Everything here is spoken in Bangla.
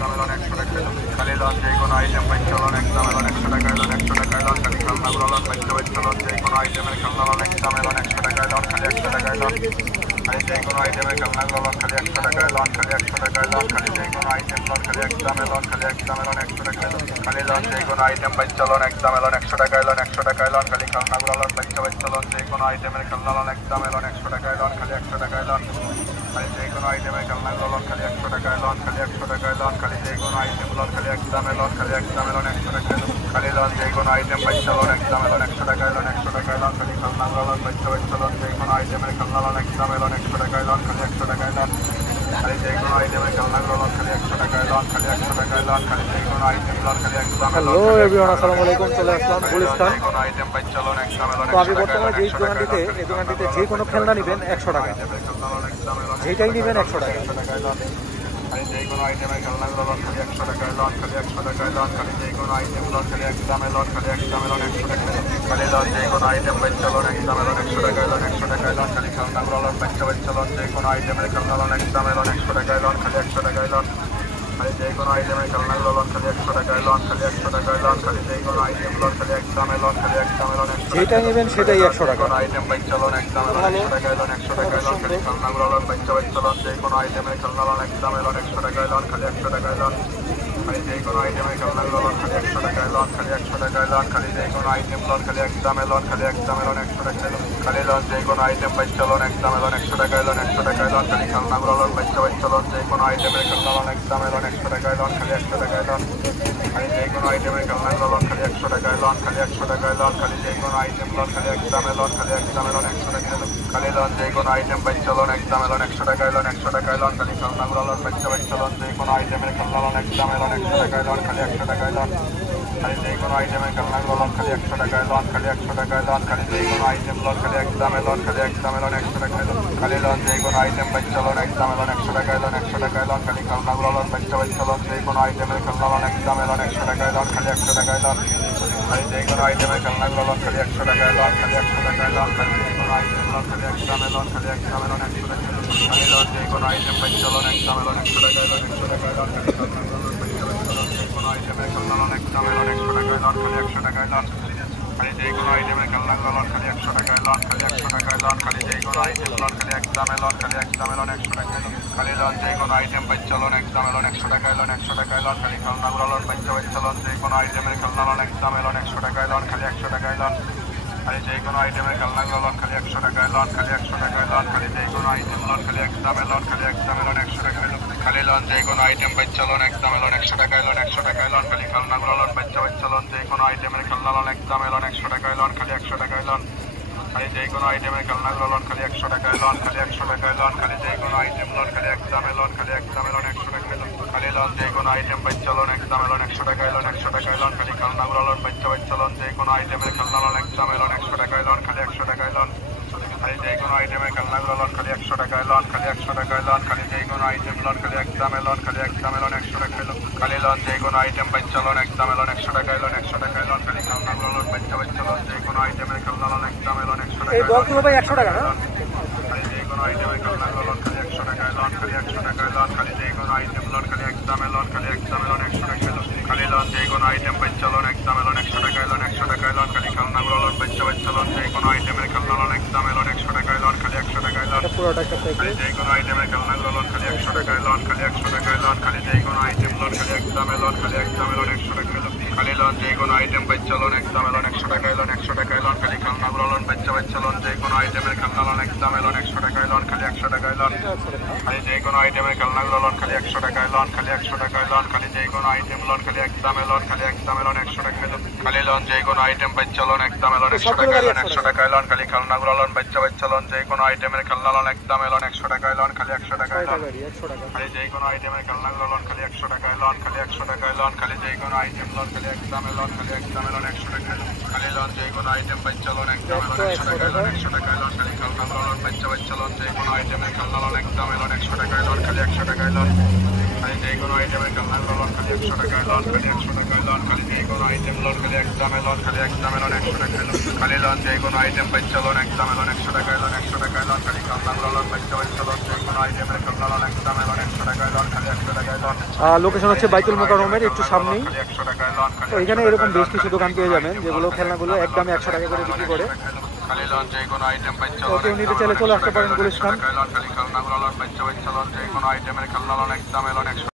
একদম এলন 100 টাকা এলন খালি লন যে কোনো আইটেম বাচ্চা লন একদম এলন 100 টাকা এলন 100 টাকা এলন খালি খালনাগুলো লন বাচ্চা বাচ্চা লন যে কোনো আইটেমের খালনা লন একদম এলন 100 টাকা এলন খালি 100 টাকা এলন খালি যে কোনো আইটেমের খালনাগুলো লন খালি 100 টাকা এলন খালি 100 টাকা এলন খালি যে কোনো আইটেম লন খালি একদম এলন খালি একদম এলন 100 টাকা এলন খালি লন যে কোনো আইটেম বাচ্চা লন একদম এলন 100 টাকা এলন 100 টাকা এলন খালি খালনাগুলো লন বাচ্চা বাচ্চা লন যে কোনো আইটেমের খালনা লন একদম এলন 100 টাকা এলন খালি 100 টাকা এলন খালি যে কোনো আইটেমের খালনাগুলো লন খালি 100 টাকা এলন খালি 100 টাকা এলন খালি যে কোনো আইটেম লন খালি একদম এলন খালি একদম এলন 100 টাকা এলন খালি লন যে কোনো আইটেম বাচ্চা লন একদম এলন 100 টাকা এলন 100 টাকা এলন খালি খালনাগুলো লন বাচ্চা বাচ্চা লন যে কোনো আইটেমের খালনা লন একদম এলন 100 টাকা এলন খালি 100 টাকা এলন খালি যে কোনো আইটেমের খালনাগুলো লন খালি 100 টাকা এলন খালি 100 টাকা এলন খালি যে কোনো আইটেম লন খালি একদম এলন হ্যালো এভরিওয়ান আসসালামু আলাইকুম চলে আসলাম গুলিস্তান যে কোনো আইটেম বাচ্চা লন একদম এলন তো আমি বর্তমানে যেই দোকানটিতে যে কোনো খেলনা নেবেন 100 টাকা যেটাই নেবেন 100 টাকা খালি যে কোনো আইটেমের খেলনাগুলো লন খালি 100 টাকা লন খালি 100 টাকা লন খালি যে কোনো আইটেম লন খালি একদম লন খালি একদম লন 100 টাকা খালি লন যে কোনো আইটেম বাচ্চা লন একদম লন 100 টাকা লন 100 টাকা লন খালি খেলনাগুলো লন বাচ্চা বাচ্চা লন যে কোনো আইটেমের খেলনা লন একদম লন 100 টাকা লন খালি 100 টাকা লন খালি যে কোনো আইটেমের খেলনাগুলো লন খালি 100 টাকা লন খালি 100 টাকা লন খালি যে কোনো আইটেম লন খালি একদম লন খালি একদম লন যেটা নেবেন সেটাই 100 টাকা আইটেম বাচ্চা লন একদম লন 100 টাকা লন 100 টাকা লন খালি খেলনাগুলো লন বাচ্চা বাচ্চা লন যে কোনো আইটেমের খেলনা লন একদম লন 100 টাকা লন খালি 100 টাকা লন খালি যে কোনো আইটেমের খেলনাগুলো লন খালি 100 টাকা লন খালি 100 টাকা লন খালি যে কোনো আইটেম লন খালি একদম লন খালি একদম লন 100 টাকা লন খালি লন যে কোনো আইটেম বাচ্চা লন একদম লন 100 টাকা লন 100 টাকা লন খালি খেলনাগুলো লন বাচ্চা বাচ্চা লন যে কোনো আইটেমের খেলনা লন একদম লন 100 টাকা লন খালি 100 টাকা লন খালি যে কোনো আইটেমের খেলনাগুলো লন খালি 100 টাকা লন খালি 100 টাকা লন খালি যে কোনো আইটেম লন খালি একদম লন খালি একদম লন 100 টাকা লন খালি লন যে কোনো আইটেম বাচ্চা লন একদম লন 100 টাকা লন 100 টাকা লন খালি খেলনাগুলো লন বাচ্চা বাচ্চা লন যে কোনো আইটেমের খেলনা লন একদম লন 100 টাকা লন খালি 100 টাকা লন খালি যে কোনো আইটেমের খেলনাগুলো লন খালি 100 টাকা লন খালি 100 টাকা লন খালি যে কোনো আইটেম লন খালি একদম লন খালি একদম লন 100 টাকা লন খালি লন যে কোনো আইটেম বাচ্চা লন একদম লন 100 টাকা লন 100 টাকা লন খালি খেলনাগুলো লন বাচ্চা বাচ্চা লন যে কোনো আইটেমের খেলনা লন একদম লন 100 টাকা লন খালি 100 টাকা লন খালি যে কোনো আইটেমের খেলনাগুলো লন খালি 100 টাকা লন খালি 100 টাকা লন খালি যে কোনো আইটেম লন খালি একদম লন খালি একদম লন 100 টাকা লন খালি লন যে কোনো আইটেম বাচ্চা লন একদম লন 100 টাকা লন 100 টাকা লন খালি খেলনাগুলো লন বাচ্চা বাচ্চা লন যে কোনো আইটেমের খেলনা লন একদম লন 100 টাকা লন খালি 100 টাকা লন খালি যে কোনো আইটেমের খেলনাগুলো লন খালি 100 টাকা লন খালি 100 টাকা লন খালি যে কোনো আইটেম লন খালি একদম লন খালি একদম লন 100 টাকা লন খালি লন যে কোনো আইটেম বাচ্চা লন একদম লন 100 টাকা লন 100 টাকা লন খালি খেলনাগুলো লন বাচ্চা বাচ্চা লন যে কোনো আইটেমের খেলনা লন একদম লন 100 টাকা লন খালি 100 টাকা লন খালি যে কোনো আইটেমের খেলনাগুলো লন খালি 100 টাকা লন খালি 100 টাকা লন খালি যে কোনো আইটেম লন খালি একদম লন খালি একদম লন 100 টাকা লন খালি লন যে কোনো আইটেম বাচ্চা লন একদম লন 100 টাকা লন 100 টাকা লন খালি খেলনাগুলো লন বাচ্চা বাচ্চা লন যে কোনো আইটেমের খেলনা লন একদম লন 100 টাকা লন খালি 100 টাকা লন খালি যে কোনো আইটেমের খেলনাগুলো লন খালি 100 টাকা লন খালি 100 টাকা লন খালি যে কোনো আইটেম লন খালি একদম লন খালি একদম লন 100 টাকা লন খালি লন যে কোনো আইটেম বাচ্চা লন একদম লন 100 টাকা লন 100 টাকা লন খালি খেলনাগুলো লন বাচ্চা বাচ্চা লন যে কোনো আইটেমের খেলনা লন একদম লন 100 টাকা লন খালি 100 টাকা লন খালি যে কোনো আইটেমের খেলনাগুলো লন খালি 100 টাকা লন খালি 100 টাকা লন খালি যে কোনো আইটেম লন খালি একদম লন খালি একদম লন 100 টাকা লন খালি লন যে কোনো আইটেম বাচ্চা লন একদম লন 100 টাকা লন 100 টাকা লন খালি খেলনাগুলো লন বাচ্চা বাচ্চা লন যে কোনো আইটেমের খেলনা লন একদম লন 100 টাকা এই বক্সগুলো ভাই 100 টাকা না খালি যে কোনো আইটেমের খেলনাগুলো লন খালি 100 টাকা লন খালি 100 টাকা লন খালি যে কোনো আইটেম লন খালি একদম লন খালি একদম লন 100 টাকা লন খালি লন যে কোনো আইটেম বাচ্চা লন একদম লন 100 টাকা লন 100 টাকা লন খালি খেলনাগুলো লন বাচ্চা বাচ্চা লন যে কোনো আইটেমের খেলনা লন একদম লন 100 টাকা লন খালি 100 টাকা লন পুরোটা একটা খালি যে কোনো আইটেমের খেলনাগুলো লন খালি 100 টাকা লন খালি 100 টাকা লন খালি যে কোনো আইটেম লন খালি একদম লন খালি একদম লন 100 টাকা লন খালি লন যে কোনো আইটেম বাচ্চা লন একদম লন 100 টাকা লন 100 টাকা লন খালি খেলনাগুলো লন বাচ্চা বাচ্চা লন যে কোনো আইটেমের খেলনা লন একদম লন 100 টাকা লন খালি 100 টাকা লন খালি যে কোনো আইটেমের খেলনাগুলো লন খালি 100 টাকা লন খালি 100 টাকা লন খালি যে কোনো আইটেম লন খালি একদম লন খালি একদম লন 100 টাকা লন খালি লন যে কোনো আইটেম বাচ্চা লন একদম লন 100 টাকা লন 100 টাকা লন খালি খেলনাগুলো লন বাচ্চা বাচ্চা লন যে কোনো আইটেমের খেলনা লন একদম লন 100 টাকা লন খালি 100 টাকা লন খালি যে কোনো আইটেমের খেলনাগুলো লন খালি 100 টাকা লন খালি 100 টাকা লন খালি যে কোনো আইটেম লন খালি একদম লন খালি একদম লন 100 টাকা লন খালি লন যে কোনো আইটেম বাচ্চা লন একদম লন 100 টাকা লন 100 টাকা লন খালি খেলনাগুলো লন বাচ্চা বাচ্চা লন যে কোনো আইটেমের খেলনা লন একদম লন 100 টাকা লন খালি 100 টাকা লন খালি যে কোনো আইটেমের খেলনাগুলো লন খালি 100 টাকা লন খালি 100 টাকা লন খালি যে কোনো আইটেম লন খালি একদম লন খালি একদম লন 100 টাকা লন খালি লন যে কোনো আইটেম বাচ্চা লন একদম লন 100 টাকা লন 100 টাকা লন খালি খেলনাগুলো লন বাচ্চা বাচ্চা লন যে কোনো লোকেশন হচ্ছে বাইতুল মোকাররমের একটু সামনেই। তো এখানে এরকম বেশ কিছু দোকান পেয়ে যাবেন যেগুলো খেলনাগুলো একদমে 100 টাকা করে বিক্রি করে। তো কেউ নিতে চাইলে চলে আসতে পারেন গুলিস্তান।